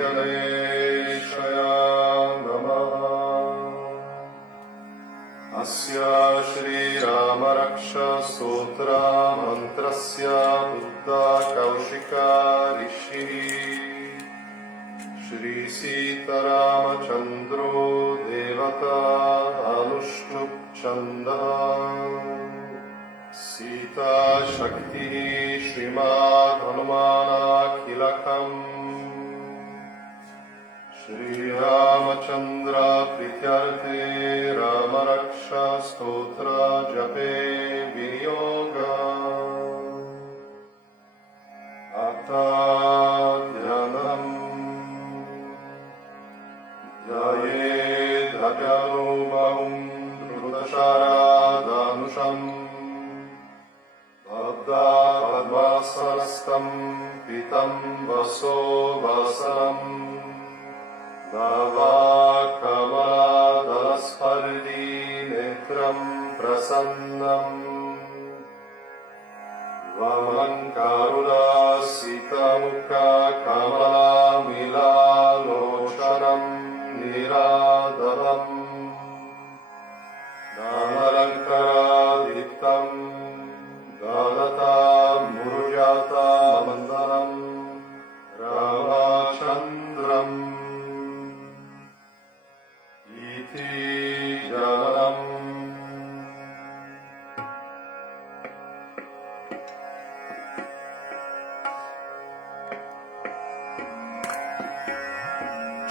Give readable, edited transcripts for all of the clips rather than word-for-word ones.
गणेशया नमः। अस्य श्रीरामरक्षास्तोत्र मन्त्रस्य बुद्धकौशिका ऋषिः श्रीसीतारामचन्द्रो देवता अनुष्टुप् छन्दः। सीता शक्तिः श्रीमद्हनुमानाखिलकम्। श्रीरामचन्द्र प्रीत्यर्थे रामरक्षा स्तोत्र जपे विनियोग। अथाध्यानम् ध्यायेदजनुमं धृतशराधानुषम् पद्मासनस्थं पीतं वसो वसनम् नवाकमलदलस्फर्धी नेत्रं प्रसन्नम्। वामलङ्कारुदासितमुखकमलामिलालोचनं निराधवम्। नामलङ्कारादितं दलतामुरुजातामन्दनं रामचन्द्रम् इति जननम्।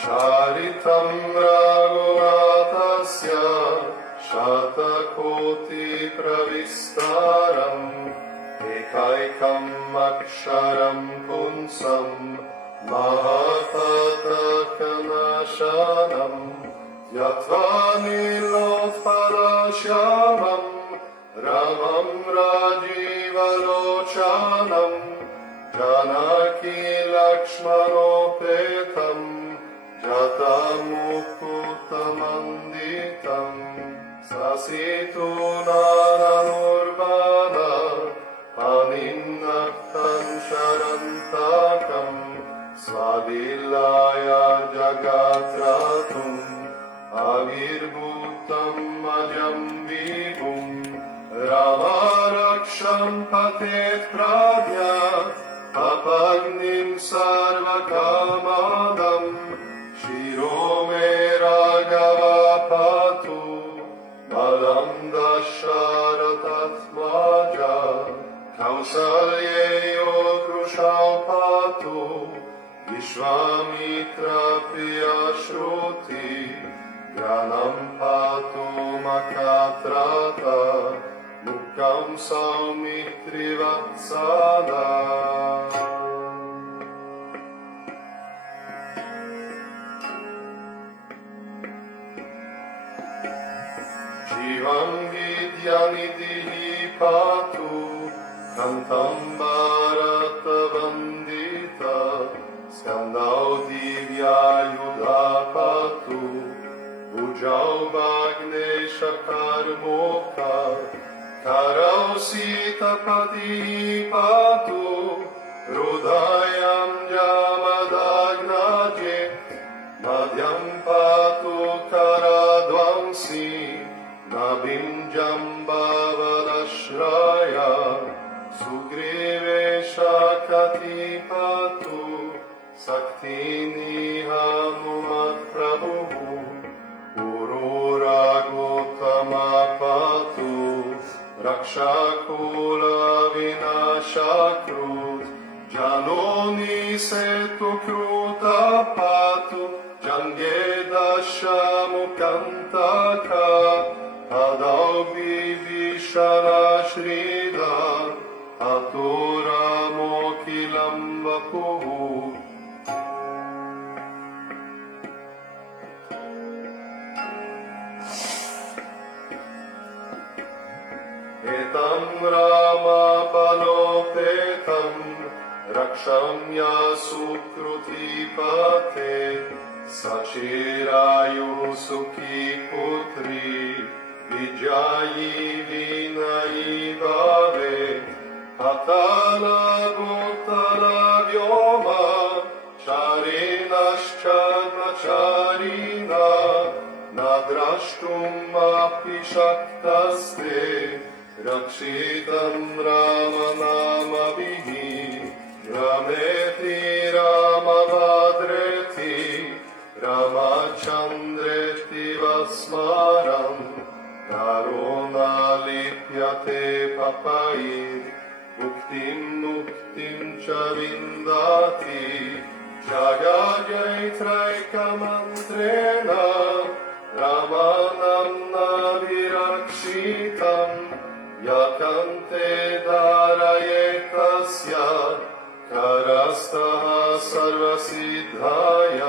चारितं रघुनाथस्य शतकोटिप्रविस्तारम् एकैकम् अक्षरं पुंसं महततकनाशनम्। यथा नीलोत्पलश्यामं रामं राजीवलोचनं जानकी लक्ष्मणोपेतं जटामुकुटमण्डितं। ससीतुनाननुर्बाण पाणिनक्तं शरन्ताकं स्वादिलाय जगत्रातुम् आविर्भूतम् अजं विभुम्। रामरक्षं पतेत् प्राज्ञा अपग्निं सर्वकामादम्। शिरो मे राघव पातु बलं दशरथात्मजा। कौसल्येयो कृशौ पातु विश्वामित्रप्रिया श्रुति। ज्ञानं पातु मकात्राता मुखं सौमित्रिवत्सदा। जीवं विद्यानिधिः पातु कन्तं भारतवन्दिता। स्कन्दौ दिव्यायुधा पातु भुजौ वाग्नेशकर्मोक्ता। करौ सीतपतिः पातु हृदयं जामदग्नाजे। मध्यं पातु करध्वंसी नाभिं जम्बावलश्रया। सुग्रीवेश कति पातु शक्तिनिहनुमत्प्रभुः। पुरुरागोत्तमा पातु रक्षाकुलविनाशकृत्। जनोनिसेतुकृता पातु जङ्गे दशमुखन्तका। पदौ विभीषणा श्रीदा अतो रामोऽखिलं वपुः। एतं रामबलोपेतं रक्षम्या सुकृतिपते। सचिरायुः सुखी पुत्री विजयी विनयी भवेत्। अतल भूतल व्योम शरीर द्रष्टुमपि शक्तस्ते रक्षितं रामनामभिः रमेति रामभद्रेति रामचन्द्रेति वस्मरन् नरो न लिप्यते पपैः मुक्तिं च विन्दाति जयत्रैकमन्त्रेण रामानन्नाभिरक्षितं यकन्ते धारयेतस्य करस्तः सर्वसिद्धाय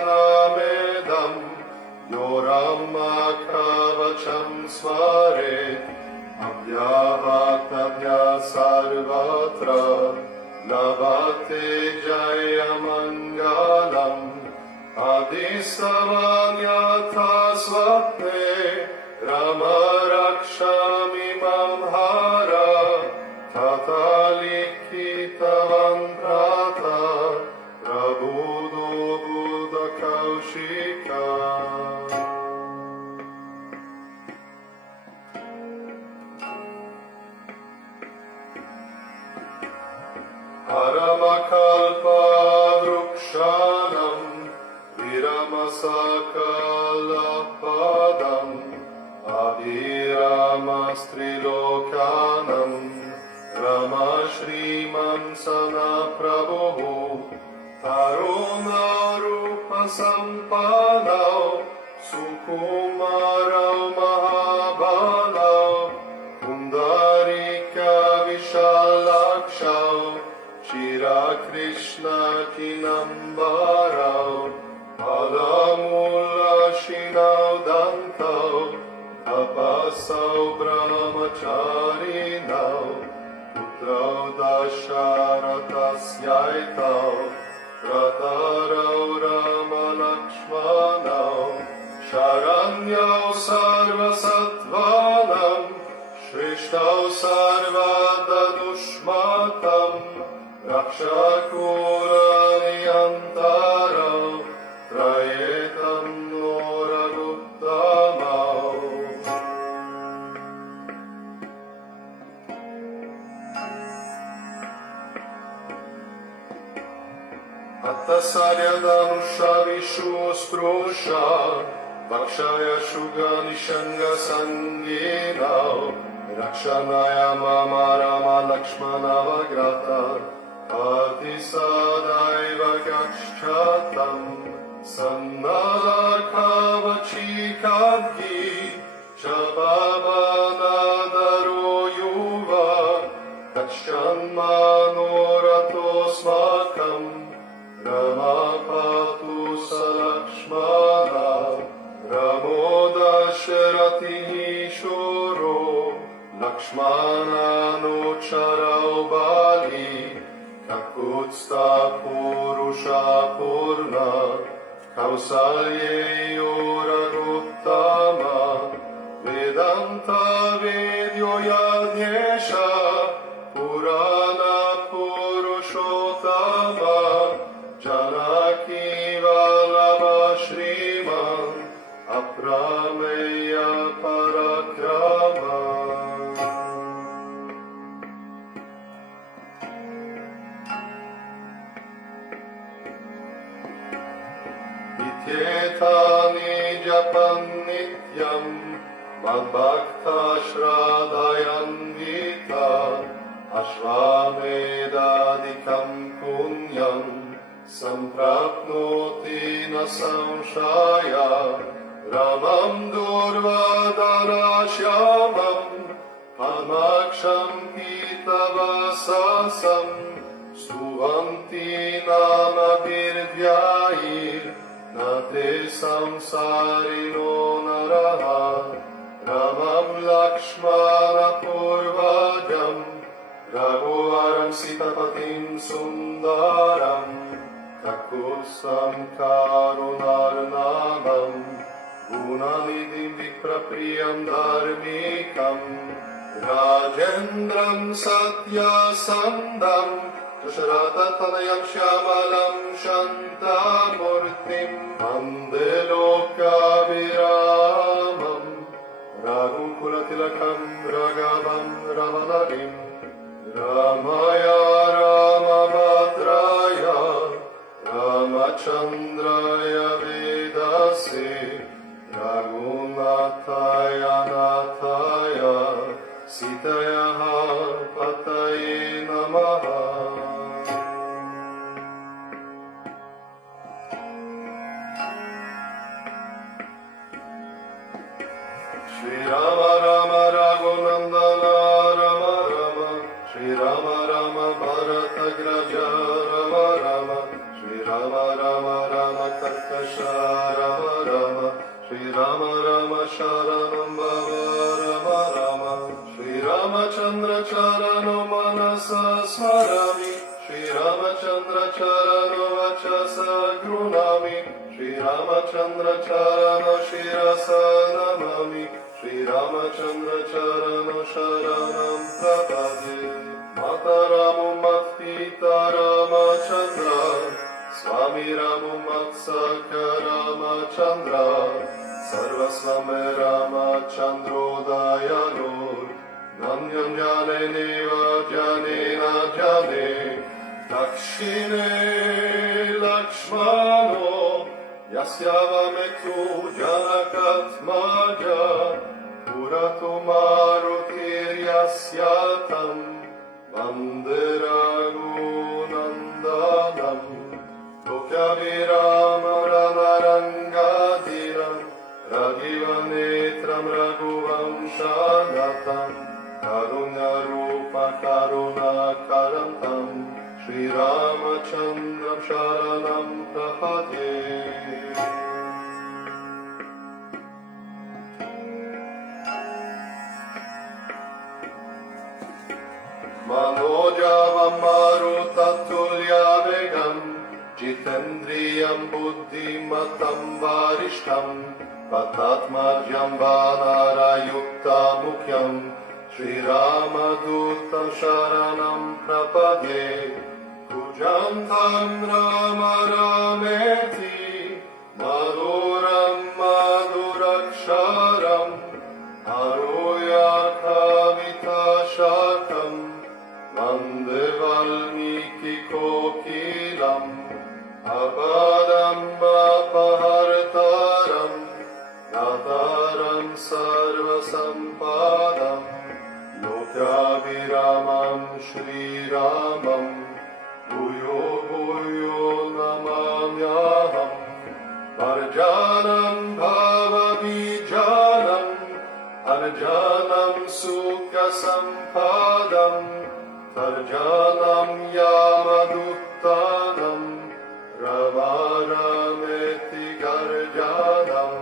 अजपञ्जरनामेदं यो रामकवचं स्मरेत् अव्याहतव्या सर्वत्र लभते जयमङ्गलम् आदिस्तवान्यथा स्वप्ने राम रक्षामिमं हर तथा लिखितवान् भ्राता प्रबुधो बुधकौशिका परमकल्पवृक्षाणं विरमसकलपदम् अभिरामस्त्रिलोकानं रम श्रीमन्सनप्रभुः तरुणरूपसम्पन्नौ सुकुमारौ महाबलौ पुण्डरीकविशालाक्षौ चिरकृष्णकिनम्बरौ फलमूलशिनौ दन्तौ तपसौ ब्रह्मचारिणौ पुत्रौ दशरथस्यैतौ भ्रातरौ रामलक्ष्मणौ शरण्यौ सर्वसत्त्वानां श्रेष्ठौ सर्वदुष्मतम् रक्षकुलनियन्तारौ त्रयेतं नो रघुत्तमौ अतसर्यधनुषविषुस्पृशा भक्षयशुगनिषङ्गसङ्गीनौ रक्षणाय मम रामलक्ष्मणवग्रता सदैव गच्छतम् सन्नलकवचिकाग्नि च पवनदरो युवा गच्छन्मनोरथोऽस्माकम् रमापातु स लक्ष्मणा रमो दशरथिः शूरो लक्ष्मणानुचरौ बाली ककुत्स्था पुरुषा पूर्णा कौसल्येयो रघुत्तमा वेदान्ता वेद्यो यज्ञेश पुराणपुरुषोत्तमा जानकी वल्लभ श्रीमान् अप्रमेय पराक्रमा इत्येतानि जपन्नित्यम् मद्भक्ता श्रद्धयान्विता अश्वमेधादिकं पुण्यं सम्प्राप्नोति न संशय रामं दूर्वादराश्यामं फलमक्षं पीतवससं स्तुवन्ति नामभिर्व्यायैर्न ते संसारिणो नरः रामं लक्ष्मणपूर्वजं रघुवरं सीतापतिं सुन्दरम् ककुत्स्थं कारुणार्णवं गुणनिधिं विप्रप्रियं धार्मिकं राजेन्द्रं सत्यसन्धं Dasharatathanayam Shyamalam Shantamurtim Vande Lokaviramam Raghukulatилakam Raghavam Ramanarim Ramaya Ramabhadraya Ramachandraya Vedase Raghunathaya Nathaya Sitaya Pataye Namaha. Shri Rama Rama Raghunandana Rama Rama Shri Rama Rama Bharatagraja Rama Rama Shri Rama Rama Rama Karkasha Rama Rama Shri Rama Rama Sharanam Bhava Rama Rama Shri Ramachandra Charano Manasa Smarami Shri Ramachandra Charano Vachasa Grunami Shri Ramachandra Charano Shirasa Namami Shri Ramachandra Charano Sharanam Prapade Mata Ramu Matpita Ramachandra Swami Ramu Matsaka Ramachandra Sarvasvame Ramachandro Dayalo Nanyam Jane Neva Jane Na Jane Dakshine Lakshmano Yasyavametu Janakatmaja Puratu Marutir Yasyatam Vanderagunandanam Lokyavirama Ranarangadiram Ragivanetram Raghuvam Shanatam Karunya Rupa Karuna Karantam Shri Ramachandram Sharanam Prapade. Manojavam Marutatulya Vegam Jitendriyam Buddhimatam Varishtam Patatmadhyam Vanarayukta Mukyam Shri Ramadutam Sharanam Prapade Pujantam Rama Rameti Maduram Maduraksharam Aruya Kavita Shakam Vande Valmiki Kokilam Abadam Apahartaram Nataram Sarvasampadam Lokyaviramam Shri Ramam Bhuyo Bhuyo Namamyaham Parjanam Bhavavijanam Arjanam Sukha Sampadam Tarjanam Yamaduttanam Ramarameti Garjanam.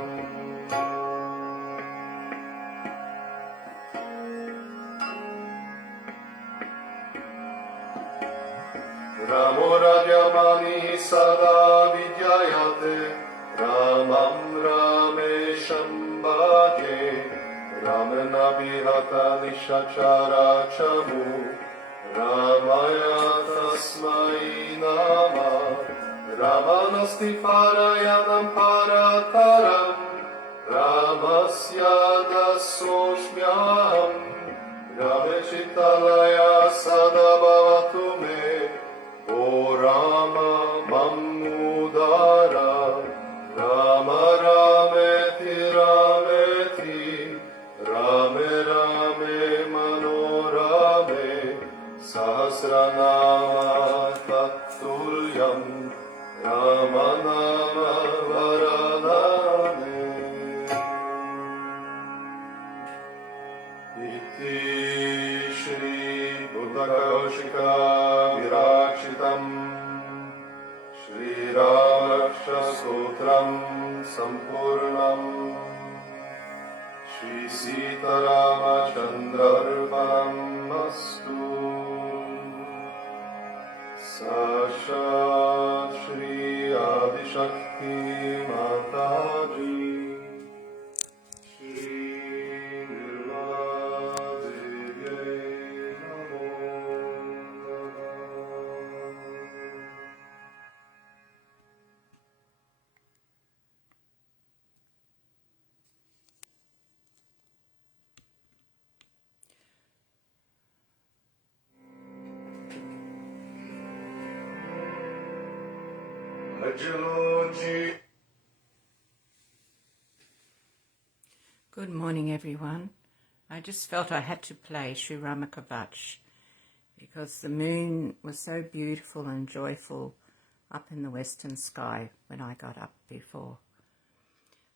Ramo Rajamani Sada Vidyayate Ramam Ramesham Bhaje Ramana Bihata Nishachara Chamu Ramaya Tasmai Nama Ramanasti Parayanam Parataram Ramasya Dasoshmyaham Ramechitalaya Sadabhavatu Me O Rama Mamudara Rama Rameti Rameti Rame Rame Manorame Sahasranama Tattulyam Ramanama Varaname Iti Shri Buddhakaushika Virakshitam Shri Raksha Sutram Sampurnam Shri Sitarama Chandrarpanam Astu Sashat Shri Adishakti Mataji Shri Nirmadevye Namo Namaha Good morning, everyone. I just felt I had to play Shri Mataji because the moon was so beautiful and joyful up in the western sky when I got up before.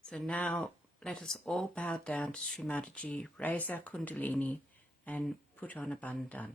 So now let us all bow down to Shri Mataji, raise our kundalini and put on a bandhan.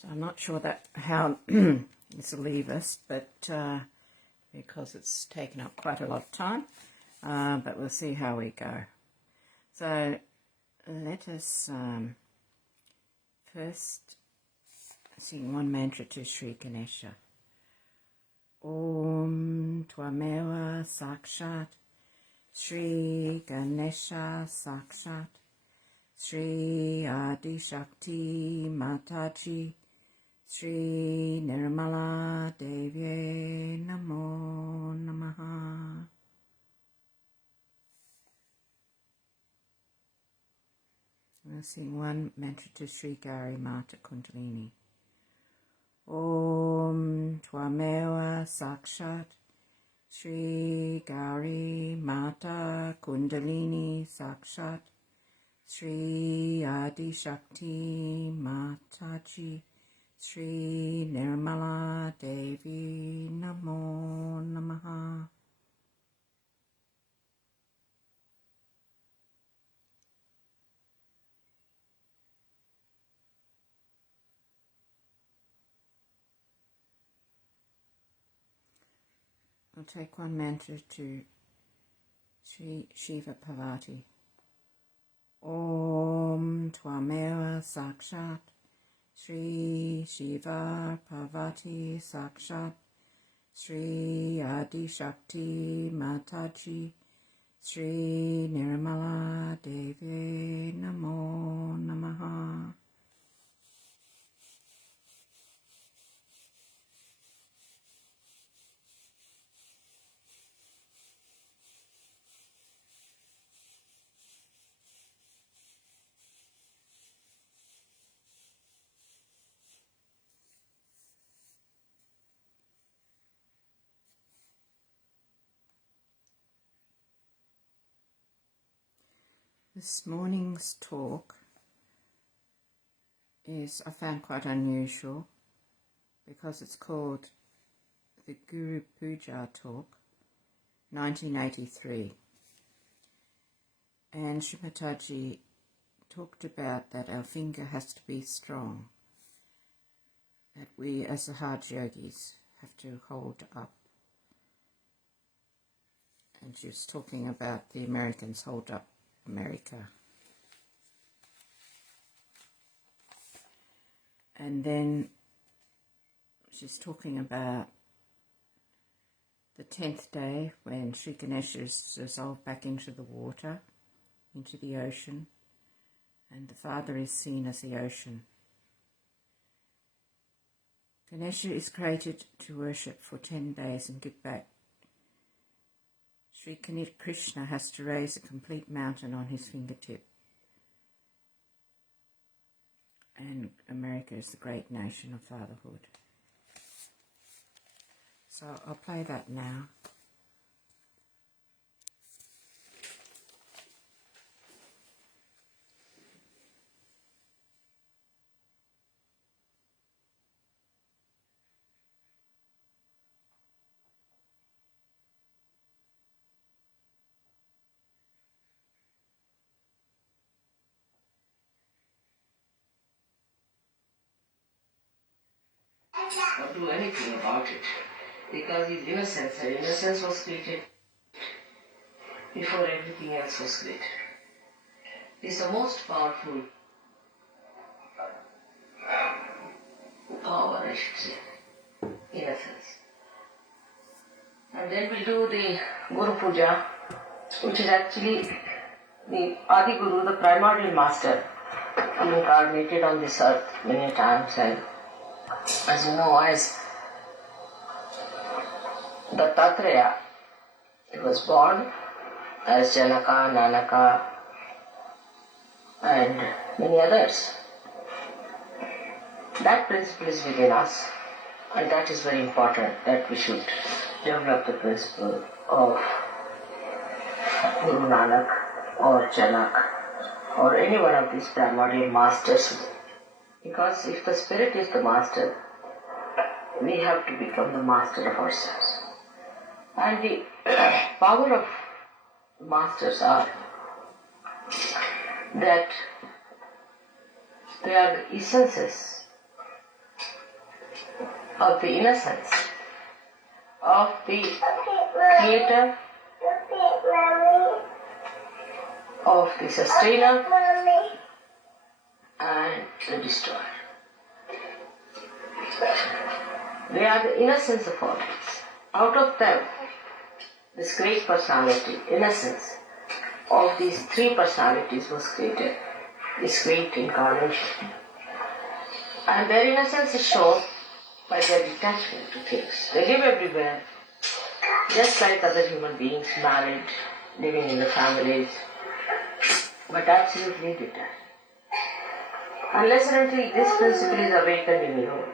So I'm not sure that how this will leave us, but because it's taken up quite a lot of time, but we'll see how we go. So let us first sing one mantra to Sri Ganesha. Om Twameva Sakshat Shri Ganesha Sakshat Shri Adi Shakti Mataji Shri Nirmala Devi Namo Namaha. We'll sing one mantra to Shri Gauri Mata Kundalini. Om Twameva Sakshat Shri Gauri Mata Kundalini Sakshat Shri Adi Shakti Mataji Shri Nirmala Devi Namo Namaha. I'll take one mantra to Shri Shiva Parvati. Om Twameva Sakshat Shri Shiva Parvati Sakshat Shri Adi Shakti Mataji Shri Nirmala Devi Namo Namaha. This morning's talk I found quite unusual because it's called the Guru Puja Talk 1983. And Shri Mataji talked about that our finger has to be strong, that we as Sahaja yogis have to hold up. And she was talking about the Americans hold up America. And then she's talking about the 10th day when Sri Ganesha is dissolved back into the water, into the ocean, and the Father is seen as the ocean. Ganesha is created to worship for 10 days and give back. Sri Krishna has to raise a complete mountain on his fingertip. And America is the great nation of fatherhood. So I'll play that now. Not do anything about it. because His innocence, and innocence was created before everything else was created. It's the most powerful power, I should say, innocence. And then we do the Guru Puja, which is actually the Adi Guru, the primordial master, incarnated on this earth many times. And as you know, as Dattatreya, he was born as Janaka, Nanaka, and many others. That principle is within us, and that is very important, that we should develop the principle of Guru Nanak or Janak or any one of these primordial masters. Because if the spirit is the master, we have to become the master of ourselves. And the power of masters are that they are the essences of the innocence of the creator, of the sustainer, and the destroyer. They are the innocence of all things. Out of them, this great personality, innocence of these three personalities was created, this great incarnation. And their innocence is shown by their detachment to things. They live everywhere, just like other human beings, married, living in the families, but absolutely detached. Unless and until this principle is awakened in you,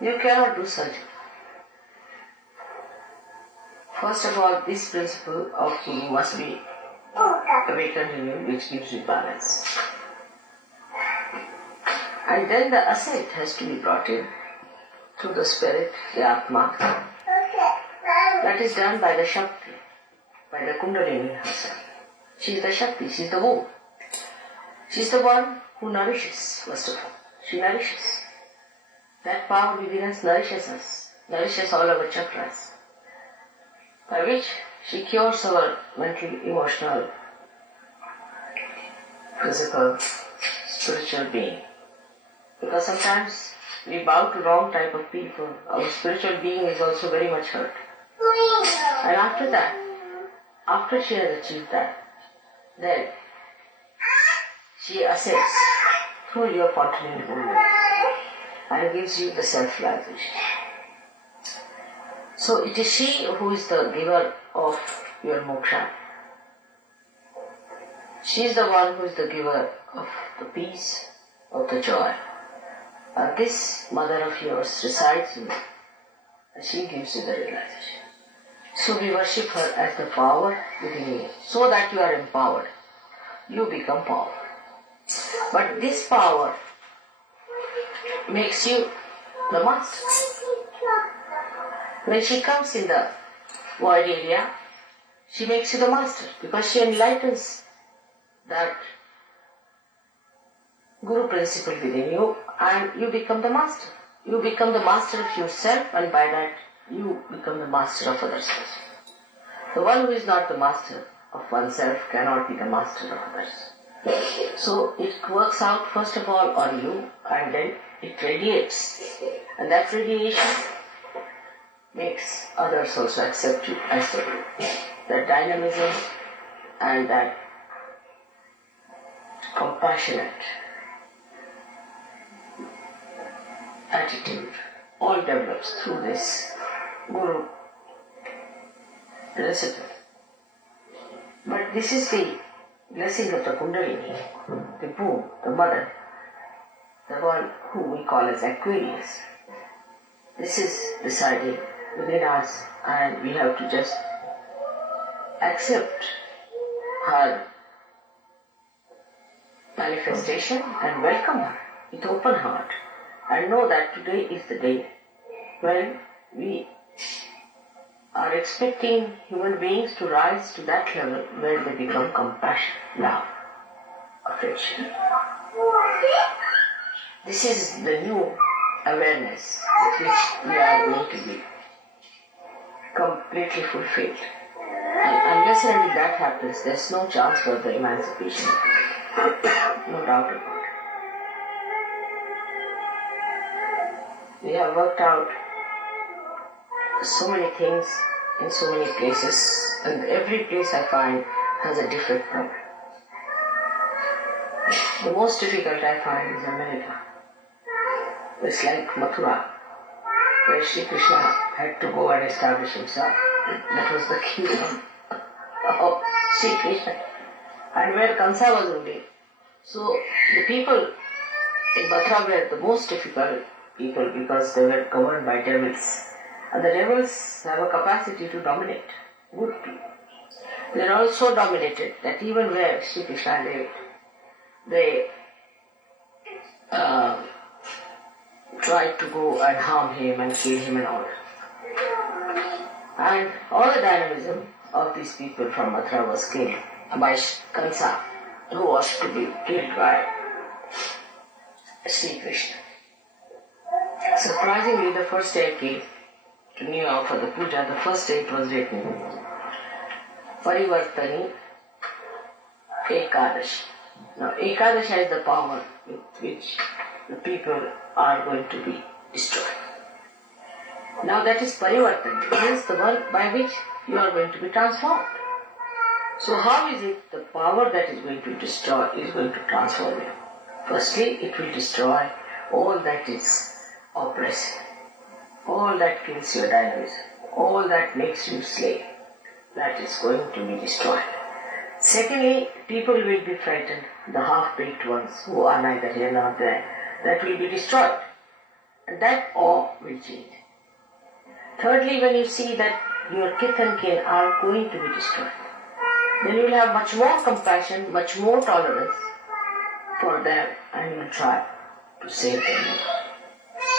you cannot do surgery. First of all, this principle of Guru must be awakened in you, which gives you balance. And then the ascent has to be brought in through the spirit, the Atma. That is done by the Shakti, by the Kundalini herself. She is the Shakti, she is the womb. She is the one who nourishes, first of all. She nourishes. That power within us nourishes all our chakras, by which she cures our mental, emotional, physical, spiritual being. Because sometimes we bow to wrong type of people. Our spiritual being is also very much hurt. And after that, after she has achieved that, then she ascends through your continent movement and gives you the self-realization. So it is she who is the giver of your moksha. She is the one who is the giver of the peace, of the joy. And this mother of yours resides in you, and she gives you the realization. So we worship her as the power within you, so that you are empowered. You become power. But this power makes you the master. When she comes in the void area, she makes you the master, because she enlightens that Guru principle within you, and you become the master. You become the master of yourself, and by that you become the master of others. The one who is not the master of oneself cannot be the master of others. So it works out first of all on you, and then it radiates. And that radiation makes others also accept you as the Guru. That dynamism and that compassionate attitude all develops through this Guru principle. But this is the blessing of the Kundalini, the womb, the mother, the one whom we call as Aquarius. This is decided within us, and we have to just accept her manifestation and welcome her with open heart, and know that today is the day when we are expecting human beings to rise to that level where they become compassion, love, affection. This is the new awareness with which we are going to be completely fulfilled. And unless and until that happens, there's no chance for the emancipation. No doubt about it. We have worked out so many things in so many places, and every place I find has a different problem. The most difficult I find is America. It's like Mathura, where Shri Krishna had to go and establish himself. That was the kingdom of Shri Krishna, and where Kansa was ruling. So the people in Mathura were the most difficult people because they were governed by devils. And the devils have a capacity to dominate good people. They are also dominated that even where Shri Krishna lived, they tried to go and harm him and kill him and all. And all the dynamism of these people from Mathura was killed by Kansa, who was to be killed by Shri Krishna. Surprisingly, the first day I came to New York for the puja, the first day it was written Parivartani Ekadashi. Now, Ekadashi is the power with which the people are going to be destroyed. Now, that is Parivartani. It is the one by which you are going to be transformed. So, how is it the power that is going to destroy is going to transform you? Firstly, it will destroy all that is oppressive, all that kills your dynamism, all that makes you slave. That is going to be destroyed. Secondly, people will be frightened, the half-baked ones who are neither here nor there, that will be destroyed. And that awe will change. Thirdly, when you see that your kith and kin are going to be destroyed, then you will have much more compassion, much more tolerance for them, and you will try to save them.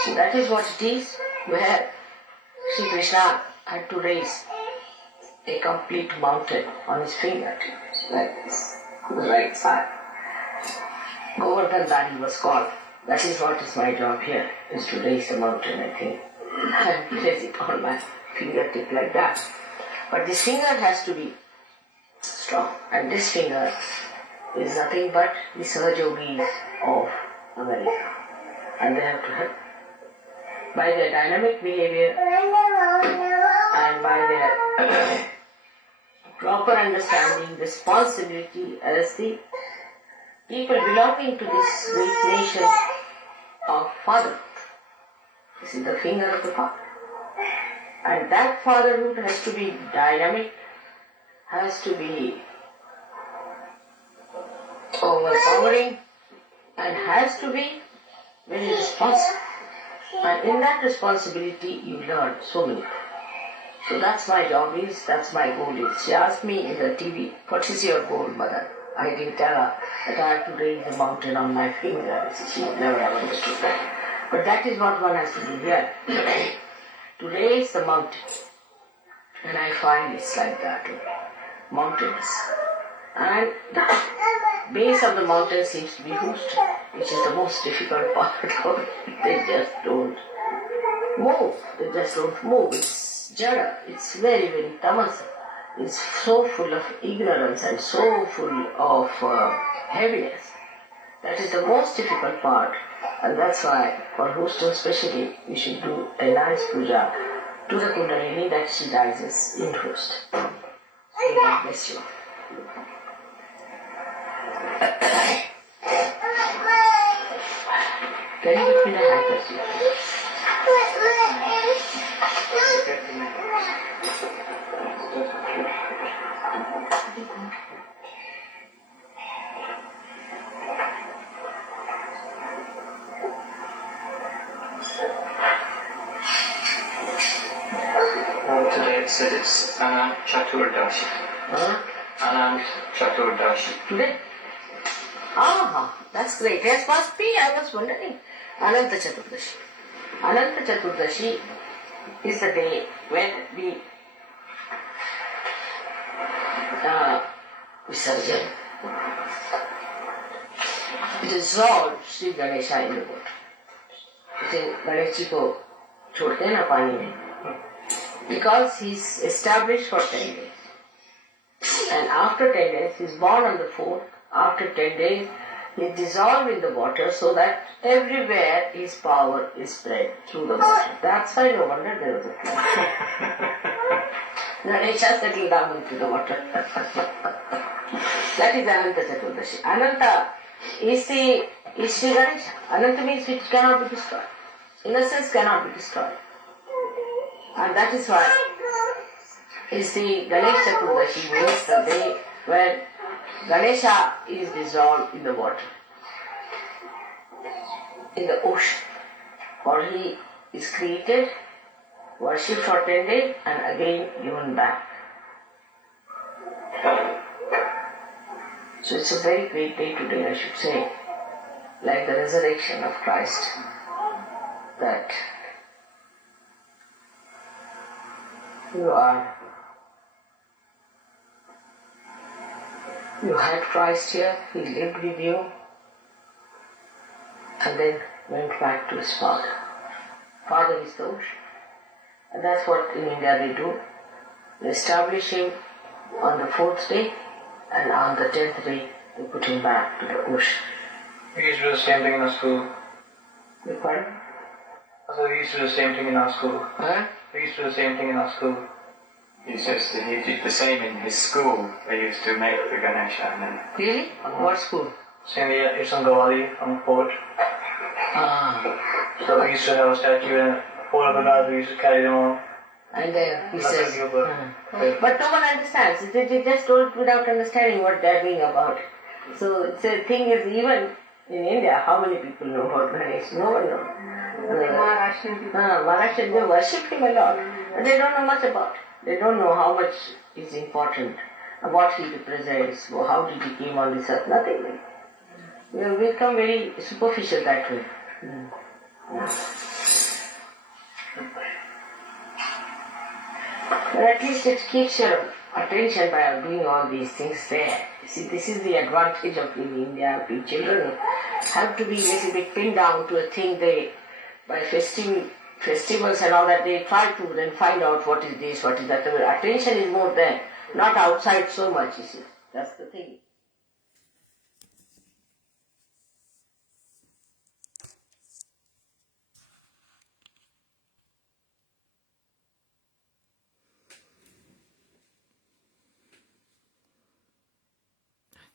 So that is what it is, where Shri Krishna had to raise a complete mountain on his fingertips, like this, on the right side. Govardhan Dari was called. That is what is my job here, is to raise the mountain, I think, and place it on my fingertip like that. But this finger has to be strong, and this finger is nothing but the Sahajogis of America, and they have to help. By their dynamic behavior and by their proper understanding, responsibility as the people belonging to this great nation of fatherhood. This is the finger of the father. And that fatherhood has to be dynamic, has to be overpowering, and has to be very responsible. And in that responsibility, you learn so many things. So that's my job is, that's my goal is. She asked me in the TV, what is your goal, mother? I didn't tell her that I have to raise the mountain on my finger. She never ever understood that. But that is what one has to do here. To raise the mountain. And I find it's like that. Mountains. And the base of the mountain seems to be Houston, which is the most difficult part of it. They just don't move. They just don't move. It's jada. It's very, very tamasa. It's so full of ignorance and so full of heaviness. That is the most difficult part. And that's why, for Houston especially, we should do a nice puja to the Kundalini that she rises in Houston. So God bless you. Can you give me the handkerchief? Today it says it's Anand Chaturdashi. Huh? Anand Chaturdashi. Today? Ah, that's great. Yes, must be. I was wondering. Ananta Chaturdashi. Ananta Chaturdashi is the day when we Visarjan dissolve Sri Ganesha in the water. जैसे गणेश जी को छोड़ते हैं ना पानी में, because he's established for 10 days. And after 10 days, he's born on the 4th. After 10 days, he's dissolved in the water so that everywhere his power is spread through the water. That's why no wonder there was a flood. Ganesha settled down into the water. That is Ananta Chaturdashi. Ananta is the Ganesha. Ananta means which cannot be destroyed. Innocence cannot be destroyed. And that is why is the Ganesha Chaturdashi means the day when Ganesha is dissolved in the water, in the ocean. For he is created, worshipped for 10 days and again given back. So it's a very great day today, I should say, like the resurrection of Christ, that you had Christ here, he lived with you, and then went back to his Father. Father is the ocean. And that's what in India they do. They establish him on the 4th day, and on the 10th day they put him back to the ocean. We used to do the same thing in our school. You pardon? So we used to do the same thing in our school. Huh? We used to do the same thing in our school. He says that he did the same in his school. They used to make the Ganesha and then... Really? What school? Same here, it's on Gawali, on the fort. So we used to have a statue and 4 other guys we used to carry them on. And then he That's says, like yoga. but no one understands. They just do it without understanding what they're doing about it. So the thing is, even in India, how many people know about Ganesh? No one knows. Maharashtrian, they worship him a lot, but they don't know much about it. They don't know how much is important, what he represents, how did he came on this earth, nothing. We have become very superficial that way. But at least it keeps your attention by doing all these things there. You see, this is the advantage of being in India. We children have to be a little bit pinned down to a thing. They, by festivals and all that, they try to then find out what is this, what is that. The attention is more there, not outside so much, you see. That's the thing.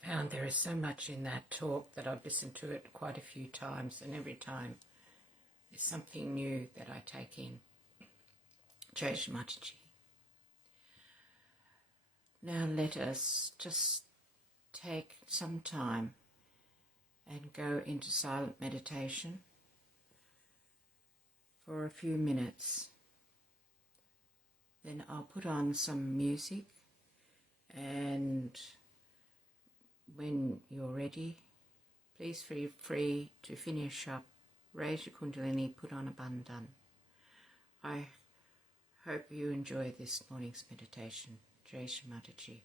I found there is so much in that talk that I've listened to it quite a few times, and every time there's something new that I take in. Shri Mataji. Now let us just take some time and go into silent meditation for a few minutes. Then I'll put on some music, and when you're ready, please feel free to finish up, raise your kundalini, put on a bandhan. I hope you enjoy this morning's meditation. Jai Shri Mataji.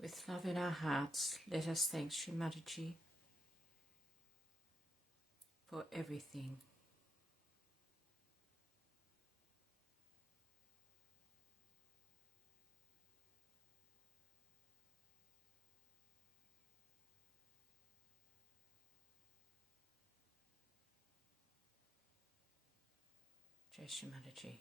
With love in our hearts, let us thank Shri Mataji for everything. Jai Shri Mataji.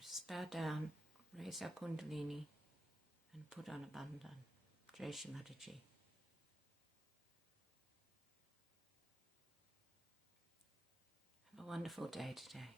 Just bow down, raise our Kundalini and put on a bandhan. Jai Shri Mataji. Have a wonderful day today.